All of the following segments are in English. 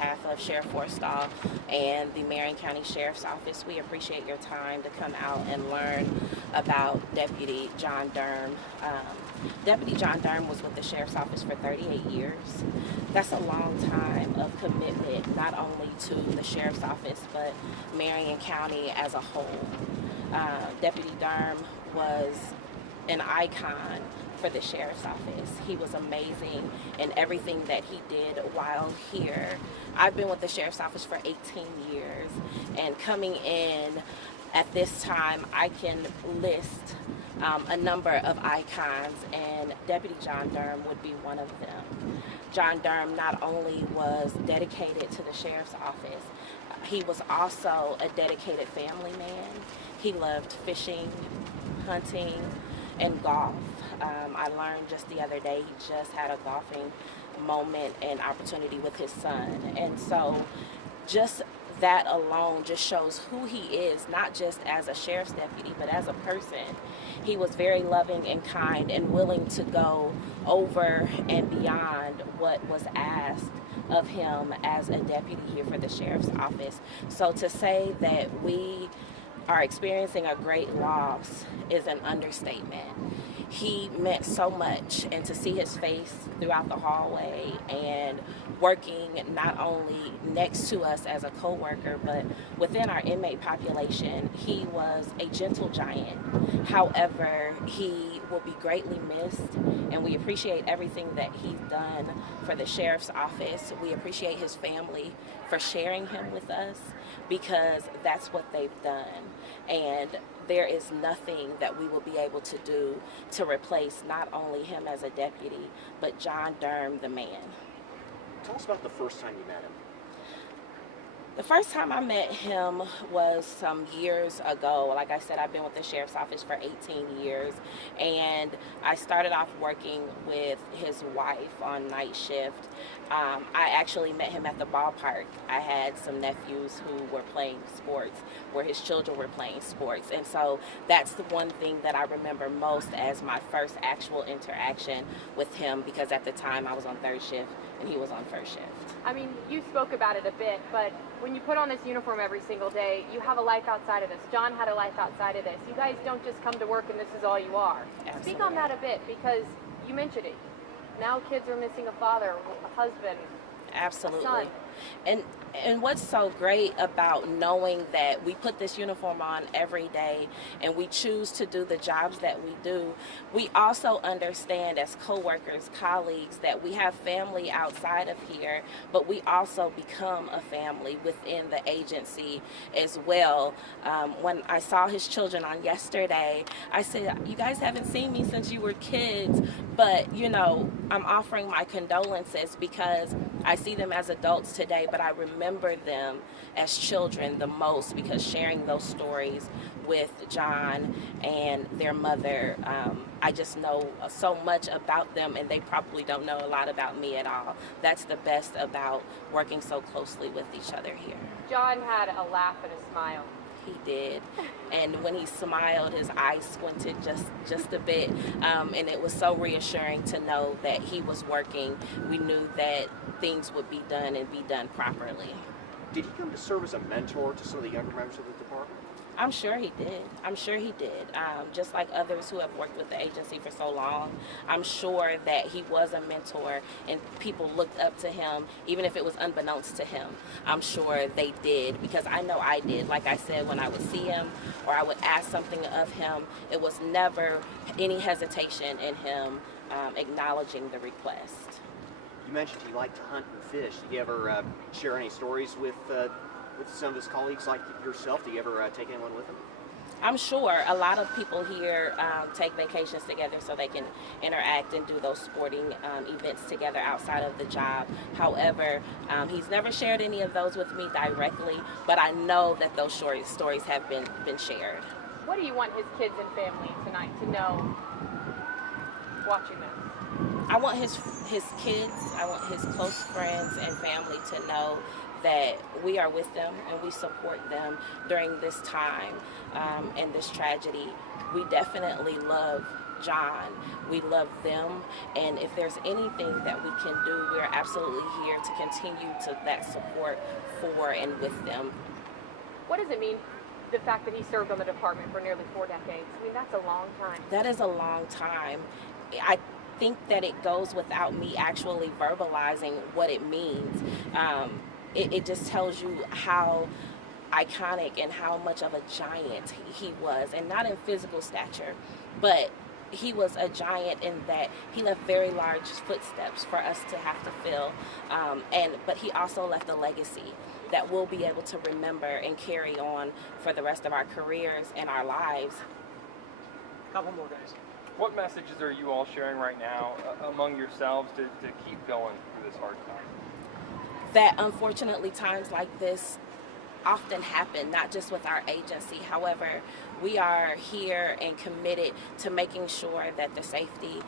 behalf of Sheriff Forstall and the Marion County Sheriff's Office, we appreciate your time to come out and learn about Deputy John Durm. Deputy John Durm was with the Sheriff's Office for 38 years. That's a long time of commitment, not only to the Sheriff's Office, but Marion County as a whole. Deputy Durm was an icon for the Sheriff's Office. He was amazing in everything that he did while here. I've been with the Sheriff's Office for 18 years, and coming in at this time, I can list a number of icons, and Deputy John Durm would be one of them. John Durm not only was dedicated to the Sheriff's Office, he was also a dedicated family man. He loved fishing, hunting, and golf. I learned just the other day he just had a golfing moment and opportunity with his son. And so just that alone just shows who he is, not just as a sheriff's deputy, but as a person. He was very loving and kind and willing to go over and beyond what was asked of him as a deputy here for the Sheriff's Office. So to say that we are experiencing a great loss is an understatement. He meant so much, and to see his face throughout the hallway and working not only next to us as a co-worker, but within our inmate population, he was a gentle giant. However, he will be greatly missed, and we appreciate everything that he's done for the Sheriff's Office. We appreciate his family for sharing him with us, because that's what they've done. And there is nothing that we will be able to do to replace not only him as a deputy, but John Durm, the man. Tell us about the first time you met him. The first time I met him was some years ago. Like I said, I've been with the Sheriff's Office for 18 years, and I started off working with his wife on night shift. I actually met him at the ballpark. I had some nephews who were playing sports, where his children were playing sports, and so that's the one thing that I remember most as my first actual interaction with him, because at the time I was on third shift and he was on first shift. I mean, you spoke about it a bit, but when you put on this uniform every single day, you have a life outside of this. John had a life outside of this. You guys don't just come to work and this is all you are. Absolutely. Speak on that a bit, because you mentioned it. Now kids are missing a father, a husband, Absolutely. a son. And what's so great about knowing that we put this uniform on every day and we choose to do the jobs that we do, we also understand as co-workers, colleagues, that we have family outside of here, but we also become a family within the agency as well. When I saw his children on yesterday, I said, you guys haven't seen me since you were kids, but you know, I'm offering my condolences because I see them as adults today, but I remember them as children the most, because sharing those stories with John and their mother, I just know so much about them, and they probably don't know a lot about me at all. That's the best about working so closely with each other here. John had a laugh and a smile. He did, and when he smiled, his eyes squinted just a bit, and it was so reassuring to know that he was working. We knew that things would be done and be done properly. Did he come to serve as a mentor to some of the younger members of the department? I'm sure he did. I'm sure he did. Just like others who have worked with the agency for so long, I'm sure that he was a mentor and people looked up to him, even if it was unbeknownst to him. I'm sure they did, because I know I did. Like I said, when I would see him or I would ask something of him, it was never any hesitation in him acknowledging the request. You mentioned he liked to hunt and fish. Did you ever share any stories with some of his colleagues like yourself? Do you ever take anyone with him? I'm sure a lot of people here take vacations together so they can interact and do those sporting events together outside of the job. However, he's never shared any of those with me directly, but I know that those stories have been shared. What do you want his kids and family tonight to know watching this? I want his kids, I want his close friends and family to know that we are with them and we support them during this time and this tragedy. We definitely love John. We love them, and if there's anything that we can do, we're absolutely here to continue to that support for and with them. What does it mean, the fact that he served on the department for nearly 4 decades? I mean, that's a long time. That is a long time. I think that it goes without me actually verbalizing what it means. It just tells you how iconic and how much of a giant he was, and not in physical stature, but he was a giant in that he left very large footsteps for us to have to fill, but he also left a legacy that we'll be able to remember and carry on for the rest of our careers and our lives. Couple more guys. What messages are you all sharing right now among yourselves to keep going through this hard time? That unfortunately times like this often happen, not just with our agency. However, we are here and committed to making sure that the safety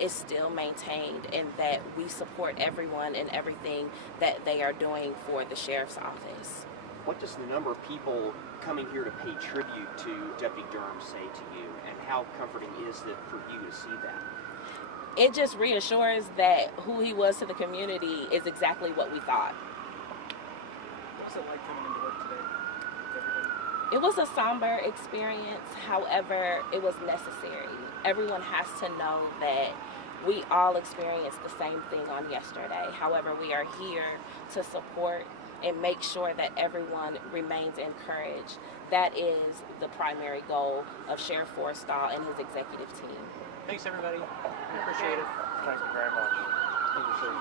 is still maintained, and that we support everyone and everything that they are doing for the sheriff's office. What does the number of people coming here to pay tribute to Deputy Durham say to you, and how comforting is it for you to see that? It just reassures that who he was to the community is exactly what we thought. What's it like coming into work today? Everybody? It was a somber experience, however, it was necessary. Everyone has to know that we all experienced the same thing on yesterday. However, we are here to support and make sure that everyone remains encouraged. That is the primary goal of Sheriff Forrestal and his executive team. Thanks, everybody. We appreciate it. Thank you very much. Thank you, sir.